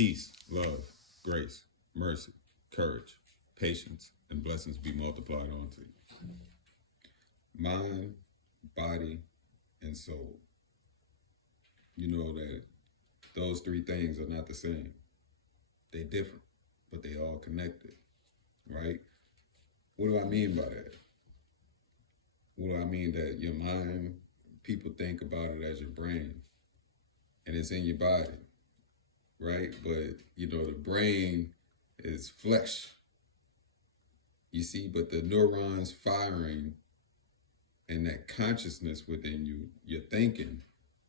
Peace, love, grace, mercy, courage, patience, and blessings be multiplied onto you. Mind, body, and soul. You know that those three things are not the same. They're different, but they all connected, right? What do I mean by that? What do I mean that your mind, people think about it as your brain, and it's in your body, right? But the brain is flesh, you see, but the neurons firing and that consciousness within you, your thinking,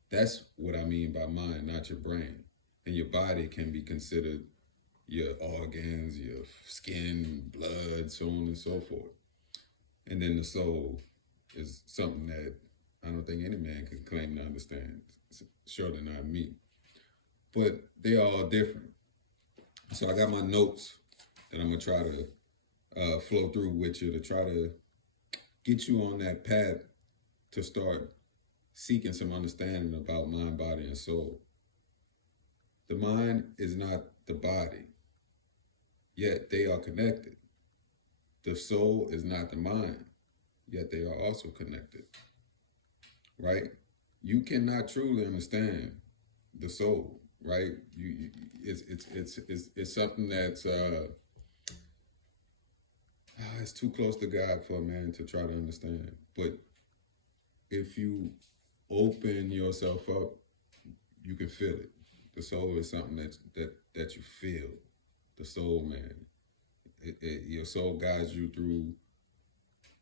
that's what I mean by mind, not your brain. And your body can be considered your organs, your skin, blood, so on and so forth. And then the soul is something that I don't think any man can claim to understand. Surely not me. But they're all different. So I got my notes that I'm gonna try to flow through with you to try to get you on that path to start seeking some understanding about mind, body, and soul. The mind is not the body, yet they are connected. The soul is not the mind, yet they are also connected. Right? You cannot truly understand the soul, right? It's something that's it's too close to God for a man to try to understand. But if you open yourself up, you can feel it. The soul is something that you feel. The soul, man. Your soul guides you through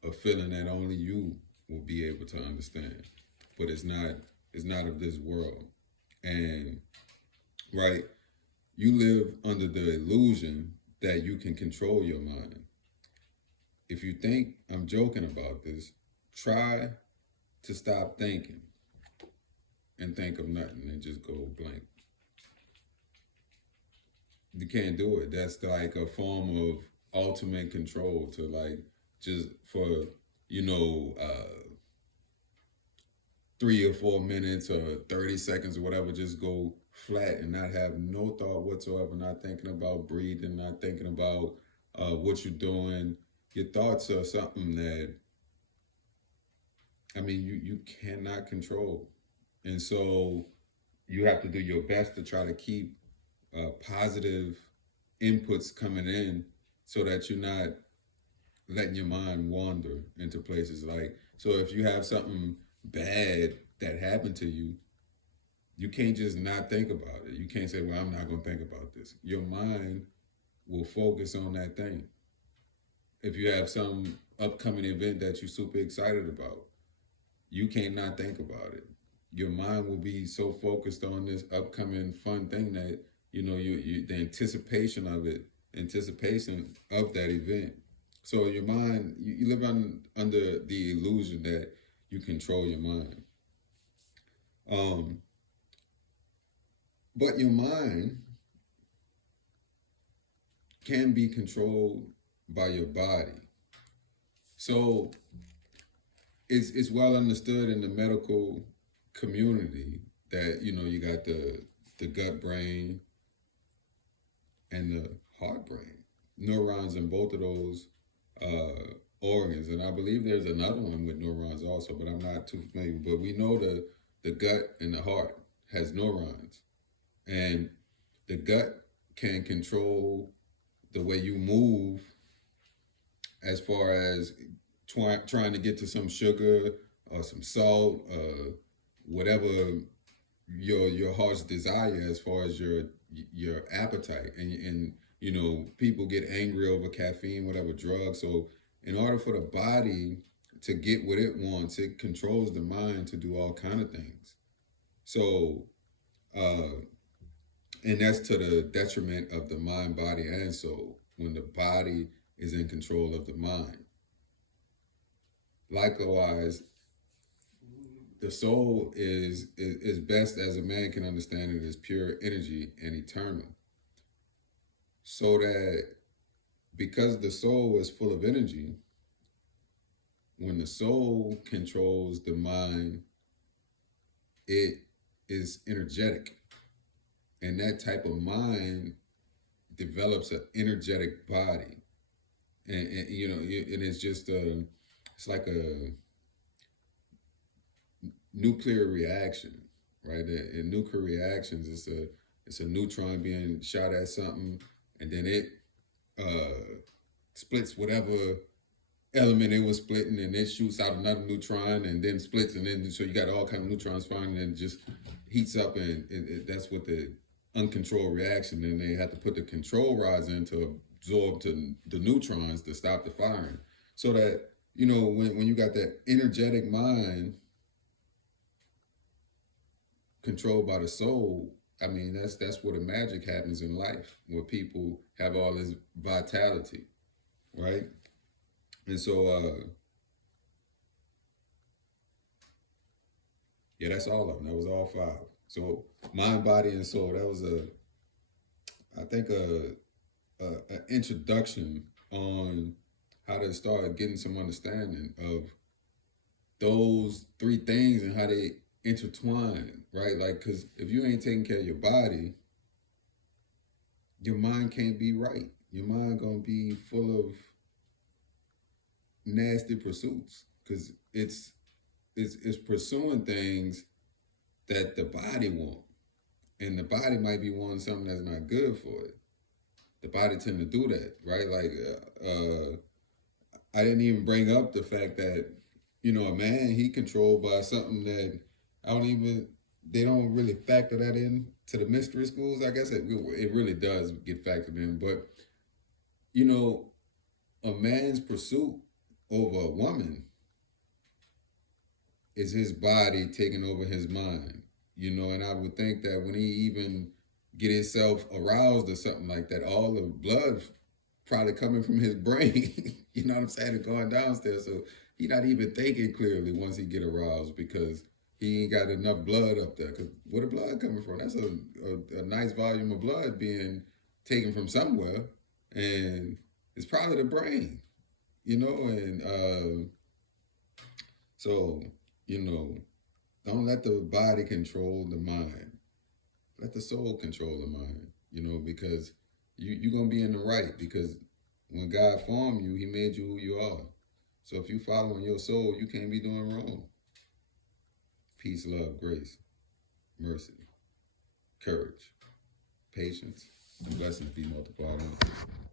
a feeling that only you will be able to understand. But it's not of this world. And right, you live under the illusion that you can control your mind. If you think I'm joking about this, try to stop thinking and think of nothing and just go blank. You can't do it. That's like a form of ultimate control to like just for, you know, 3 or 4 minutes or 30 seconds or whatever, just go flat and not have no thought whatsoever, not thinking about breathing, not thinking about what you're doing. Your thoughts are something that, I mean, you cannot control. And so you have to do your best to try to keep positive inputs coming in so that you're not letting your mind wander into places like, so if you have something bad that happened to you, you can't just not think about it. You can't say, well, I'm not going to think about this. Your mind will focus on that thing. If you have some upcoming event that you're super excited about, you can't not think about it. Your mind will be so focused on this upcoming fun thing that, you the anticipation of it, anticipation of that event. So your mind, you live under the illusion that you control your mind. But your mind can be controlled by your body. So it's well understood in the medical community that, you got the gut brain and the heart brain, neurons in both of those organs. And I believe there's another one with neurons also, but I'm not too familiar. But we know the gut and the heart has neurons. And the gut can control the way you move as far as trying to get to some sugar or some salt, whatever your heart's desire as far as your appetite. And people get angry over caffeine, whatever drug. So in order for the body to get what it wants, it controls the mind to do all kind of things. So and that's to the detriment of the mind, body, and soul when the body is in control of the mind. Likewise, the soul is best as a man can understand it as pure energy and eternal. So that because the soul is full of energy, when the soul controls the mind, it is energetic. And that type of mind develops an energetic body. And you know, and it's just it's like a nuclear reaction, right? In nuclear reactions, it's a neutron being shot at something, and then it splits whatever element it was splitting, and it shoots out another neutron, and then splits, and then so you got all kind of neutrons firing, and just heats up, and that's what the uncontrolled reaction. And they have to put the control rods in to absorb to the neutrons to stop the firing, so that you know when you got that energetic mind controlled by the soul. I mean, that's where the magic happens in life, where people have all this vitality, right? And so, yeah, that's all of them. That was all five. So, mind, body, and soul. That was I think, a introduction on how to start getting some understanding of those three things and how they intertwine, right? Like, because if you ain't taking care of your body, your mind can't be right. Your mind gonna be full of nasty pursuits because it's pursuing things that the body want, and the body might be wanting something that's not good for it. The body tend to do that, right? Like I didn't even bring up the fact that you know a man he controlled by something that I don't even they don't really factor that in to the mystery schools. I guess it really does get factored in, but you know a man's pursuit over a woman is his body taking over his mind, you know, and I would think that when he even get himself aroused or something like that, all the blood probably coming from his brain, you know what I'm saying, and going downstairs. So he not even thinking clearly once he get aroused because he ain't got enough blood up there. Because where the blood coming from? That's a nice volume of blood being taken from somewhere, and it's probably the brain, you know, and so, you know, don't let the body control the mind. Let the soul control the mind, you know, because you're going to be in the right because when God formed you, he made you who you are. So if you following your soul, you can't be doing wrong. Peace, love, grace, mercy, courage, patience, and blessings be multiplied unto you.